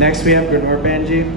Next, we have Gurmat Banji.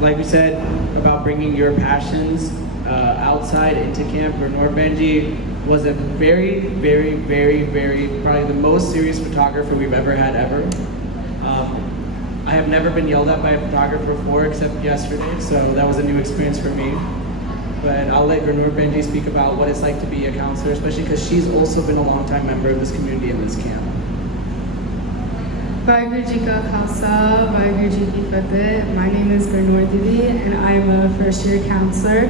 Like we said about bringing your passions outside into camp, Gurmat Banji was a very, very, very, very, probably the most serious photographer we've ever had ever. I have never been yelled at by a photographer before except yesterday, so that was a new experience for me. But I'll let Gurmat Banji speak about what it's like to be a counselor, especially because she's also been a long-time member of this community and this camp. Vaheguru Ji Ka Khalsa, Vaheguru Ji Ki Fateh. My name is Gurmat Didi and I'm a first-year counselor.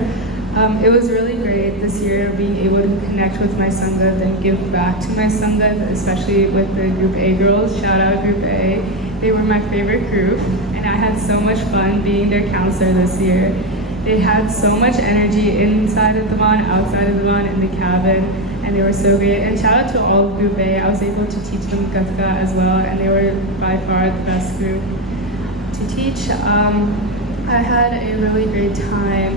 It was really great this year being able to connect with my Sangat and give back to my Sangat, especially with the Group A girls. Shout out Group A. They were my favorite group and I had so much fun being their counselor this year. They had so much energy inside of the van, outside of the van, in the cabin, and they were so great. And shout out to all of Group A. I was able to teach them Kathaka as well, and they were by far the best group to teach. I had a really great time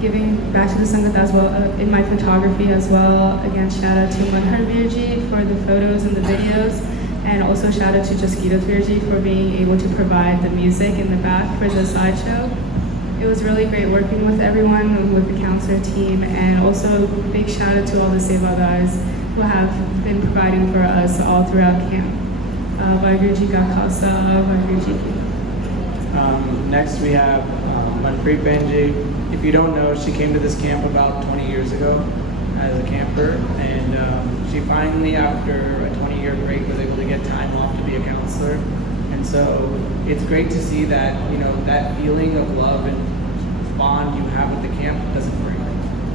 giving back to the Sangat as well, in my photography as well. Again, shout out to Manhar Virji for the photos and the videos, and also shout out to Jaskita Virji for being able to provide the music in the back for the slideshow. It was really great working with everyone, with the counselor team, and also big shout out to all the Seva guys who have been providing for us all throughout camp. Vaheguru Ji Ka Khalsa, Vaheguru Ji Ki. Next we have Manpreet Banji. If you don't know, she came to this camp about 20 years ago as a camper, and she finally, after a 20-year break, was able to get time off to be a counselor. And so it's great to see that, you know, that feeling of love and bond you have with the camp doesn't break,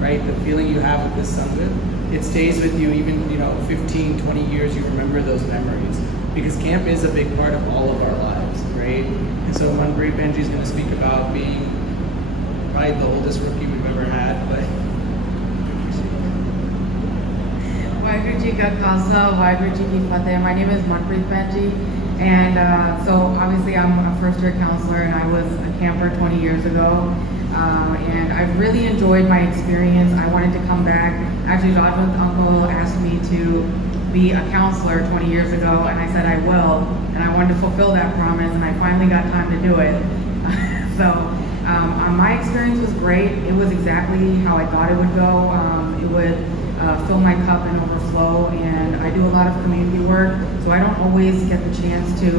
right? The feeling you have with this Sangat, it stays with you even, 15, 20 years, you remember those memories. Because camp is a big part of all of our lives, right? And so Manpreet Banji is going to speak about being probably the oldest rookie we've ever had, but... Vaheguru Ji Ka Khalsa, Vaheguru Ji Ki Fateh. My name is Manpreet Banji. And so obviously I'm a first-year counselor and I was a camper 20 years ago. And I've really enjoyed my experience. I wanted to come back. Actually, Rajwant's uncle asked me to be a counselor 20 years ago and I said I will. And I wanted to fulfill that promise and I finally got time to do it. My experience was great. It was exactly how I thought it would go. It would fill my cup and overflow, and I do a lot of community work, so I don't always get the chance to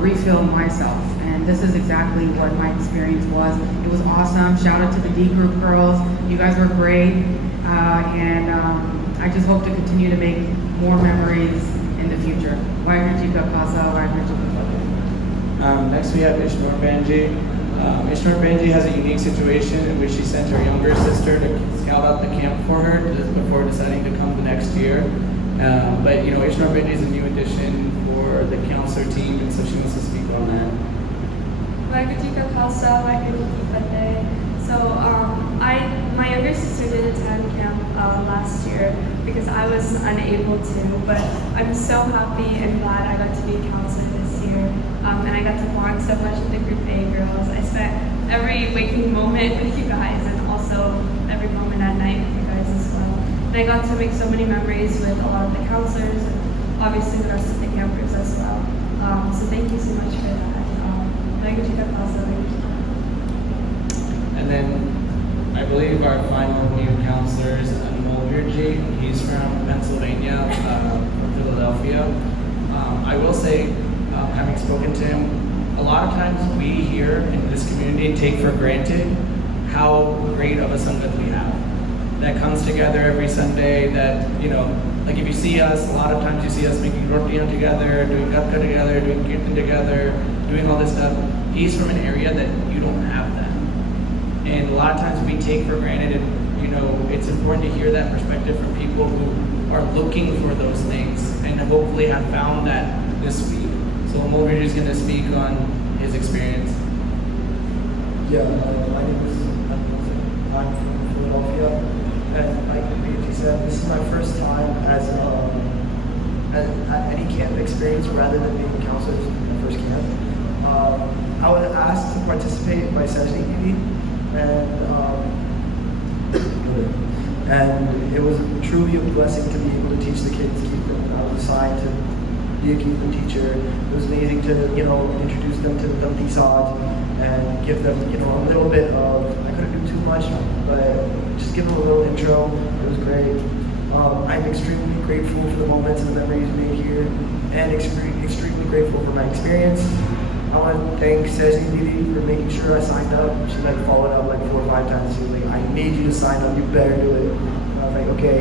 refill myself, and this is exactly what my experience was. It was awesome. Shout out to the D group girls. You guys were great, and I just hope to continue to make more memories in the future. Vaheguru Ji Ka Khalsa, Vaheguru Ji Ka Fateh. Next we have Ishnoor Banji. Ishnoor Banji has a unique situation in which she sent her younger sister to scout out the camp for her before deciding to come the next year. But Ishnoor Banji is a new addition for the counselor team, and so she wants to speak on that. Vaheguru Ji Ka Khalsa, Vaheguru Ji Ki Fateh. So my younger sister did attend camp last year because I was unable to, but I'm so happy and glad I got to be a counselor this year. And I got to bond so much with the Group A girls. I spent every waking moment with you guys and also every moment at night with you guys as well. And I got to make so many memories with a lot of the counselors and obviously the rest of the campers as well. So thank you so much for that. Vaheguru Ji Ka Khalsa, Vaheguru Ji Ki Fateh. And then I believe our final new counselor is Anmol Virji. He's from Pennsylvania, from Philadelphia. I will say, having spoken to him, a lot of times we here in this community take for granted how great of a Sangat we have. That comes together every Sunday, that, like if you see us, a lot of times you see us making rotiyan together, doing gatka together, doing kirtan together, doing all this stuff. He's from an area that you don't have that. And a lot of times we take for granted, and it's important to hear that perspective from people who are looking for those things and hopefully have found that this week. So Mulvir is going to speak on his experience. Yeah, my name is I'm from Philadelphia, and like Luigi said, this is my first time as any camp experience rather than being a counselor. This is my first camp. I was asked to participate by Sajni Didi, and it was truly a blessing to be able to teach the kids, keep them. I was assigned to be a Cuban teacher. It was amazing to, introduce them to the Tisad and give them, a little bit of, I couldn't do too much, but just give them a little intro. It was great. I'm extremely grateful for the moments and the memories made here, and extremely grateful for my experience. I want to thank Ceci Didi for making sure I signed up. She followed up 4 or 5 times. She was like, I need you to sign up, you better do it. And I was like, okay.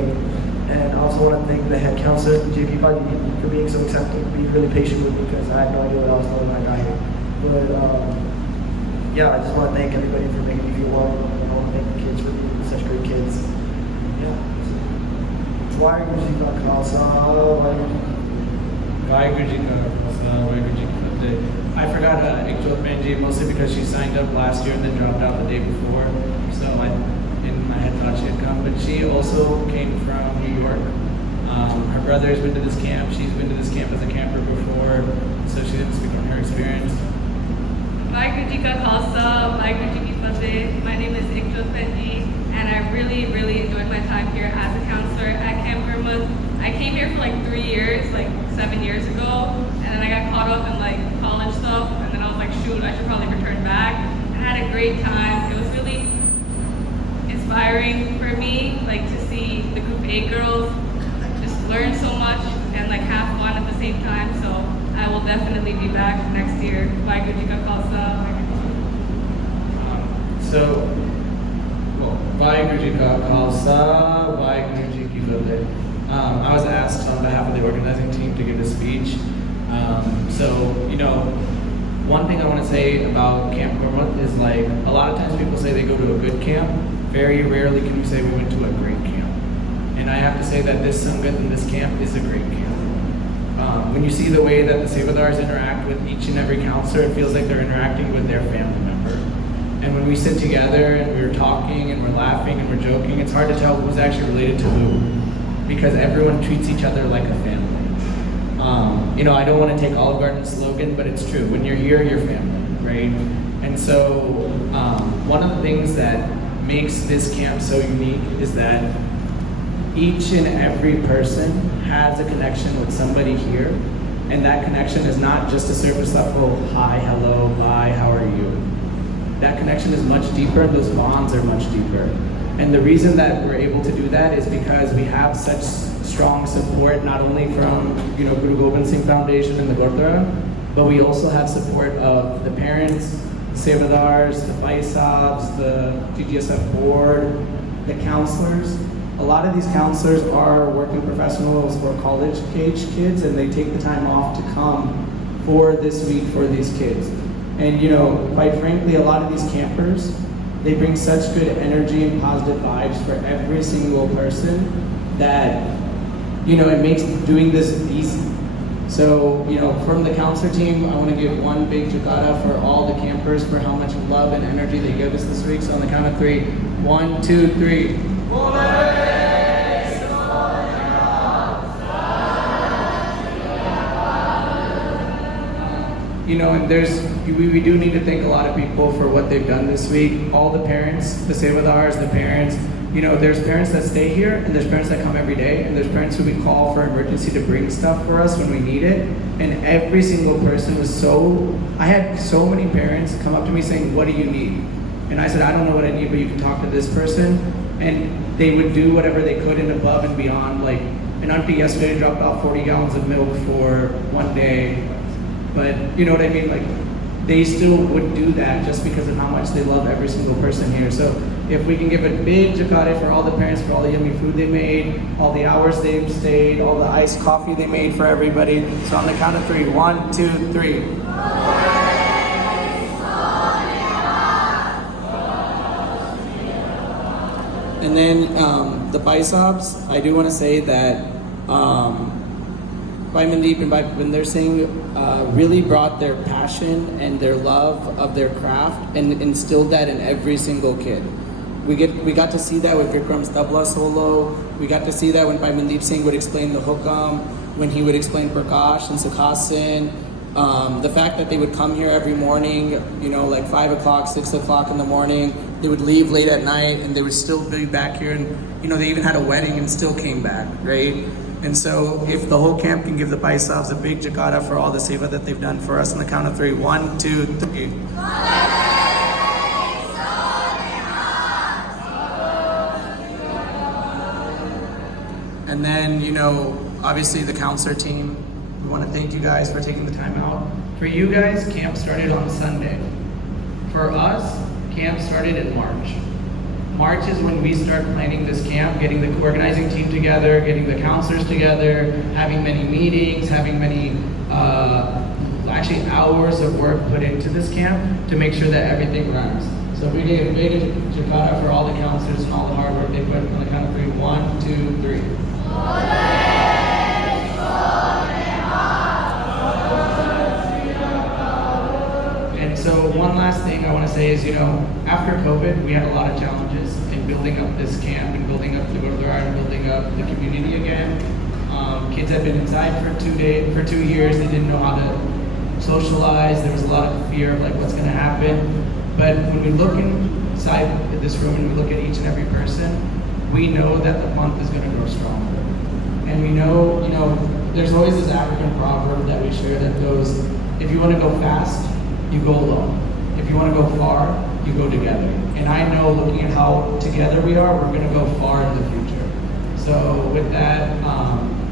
And I also want to thank the head counselor, JP Badi, for being so accepting, being really patient with me, because I had no idea what I was doing when I got here. But yeah, I just want to thank everybody for making me feel welcome. I want to thank the kids for being such great kids. Yeah. Waheguru Ji Ka Khalsa, Waheguru Ji Ka Khalsa, Waheguru Ji Ki Fateh. I forgot Ikjot Benji mostly because she signed up last year and then dropped out the day before. So I had thought she had come, but she also came from New York. Her brother's been to this camp. She's been to this camp as a camper before, so she didn't speak on her experience. Waheguru Ji Ka Khalsa, Waheguru Ji Ki Fateh. My name is Ikjot Benji, and I really, really enjoyed my time here as a counselor at Camp Gurmat. I came here for 3 years, 7 years ago, and then I got caught up in college stuff, and then I was like, shoot, I should probably return back. I had a great time. It was really inspiring for me, to see the Group A girls just learn so much and have fun at the same time. So I will definitely be back next year. Waheguru Ji Ka Khalsa. Waheguru Ji Ka Khalsa, Waheguru Ji Ki Fateh. I was asked on behalf of the organizing team to give a speech. One thing I want to say about Camp Gurmat is a lot of times people say they go to a good camp. Very rarely can you say we went to a great camp. And I have to say that this Sangat and this camp is a great camp. When you see the way that the Sevadars interact with each and every counselor, it feels like they're interacting with their family member. And when we sit together and we're talking and we're laughing and we're joking, it's hard to tell who's actually related to who, because everyone treats each other like a family. I don't want to take Olive Garden's slogan, but it's true. When you're here, you're family, right? And so one of the things that makes this camp so unique is that each and every person has a connection with somebody here, and that connection is not just a surface level, hi, hello, bye, how are you? That connection is much deeper, those bonds are much deeper. And the reason that we're able to do that is because we have such strong support, not only from Guru Gobind Singh Foundation and the Gurdwara, but we also have support of the parents, Sevadars, the Baisabs, the GGSF board, the counselors. A lot of these counselors are working professionals or college-age kids, and they take the time off to come for this week for these kids. And quite frankly, a lot of these campers, they bring such good energy and positive vibes for every single person that, it makes doing this easy. So, from the counselor team, I want to give one big jukara for all the campers for how much love and energy they give us this week. So on the count of 3, 1, 2, 3. And we do need to thank a lot of people for what they've done this week. All the parents, the Sevadars, the parents, there's parents that stay here, and there's parents that come every day, and there's parents who we call for emergency to bring stuff for us when we need it. And every single person was I had so many parents come up to me saying, what do you need? And I said, I don't know what I need, but you can talk to this person. And they would do whatever they could and above and beyond. An auntie yesterday dropped off 40 gallons of milk for one day. But you know what I mean? They still would do that just because of how much they love every single person here. So if we can give a big jakare for all the parents, for all the yummy food they made, all the hours they've stayed, all the iced coffee they made for everybody. So on the count of 3, 1, 2, 3. And then the Baisabs, I do want to say that Bhai Mandeep and Bhai Bhapinder Singh really brought their passion and their love of their craft and instilled that in every single kid. We got to see that with Vikram's tabla solo. We got to see that when Bhai Mandeep Singh would explain the hukam, when he would explain Prakash and Sukhasin. The fact that they would come here every morning, 5 o'clock, 6 o'clock in the morning. They would leave late at night and they would still be back here, and they even had a wedding and still came back, right? And so if the whole camp can give the Bhai Sahibs a big Jakarta for all the seva that they've done for us on the count of three. 1, 2, 3. And then, you know, obviously the counselor team, we want to thank you guys for taking the time out. For you guys, camp started on Sunday. For us, camp started in March. March is when we start planning this camp, getting the organizing team together, getting the counselors together, having many meetings, having many actually hours of work put into this camp to make sure that everything runs. So we gave a big Jakarta for all the counselors and all the hard work they put on the count of three. 1, 2, 3. And so one last thing I want to say is, you know, after COVID, we had a lot of challenges in building up this camp and building up the Gurdwara and building up the community again. Kids had been inside for 2 years. They didn't know how to socialize. There was a lot of fear of like what's going to happen. But when we look inside this room and we look at each and every person, we know that the month is going to grow stronger. And we know, you know, there's always this African proverb that we share that goes, if you want to go fast, you go alone. If you want to go far, you go together. And I know, looking at how together we are, we're going to go far in the future. So with that,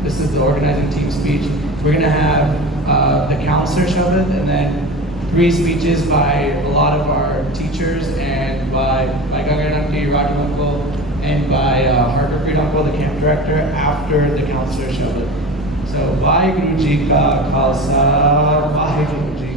this is the organizing team speech. We're going to have the counselor Shabad, and then 3 speeches by a lot of our teachers, and by Gagananki Raju Uncle, and by Harpreet Uncle, the camp director, after the counselor Shabad. So, Vaheguru Ji Ka Khalsa, Vaheguru Ji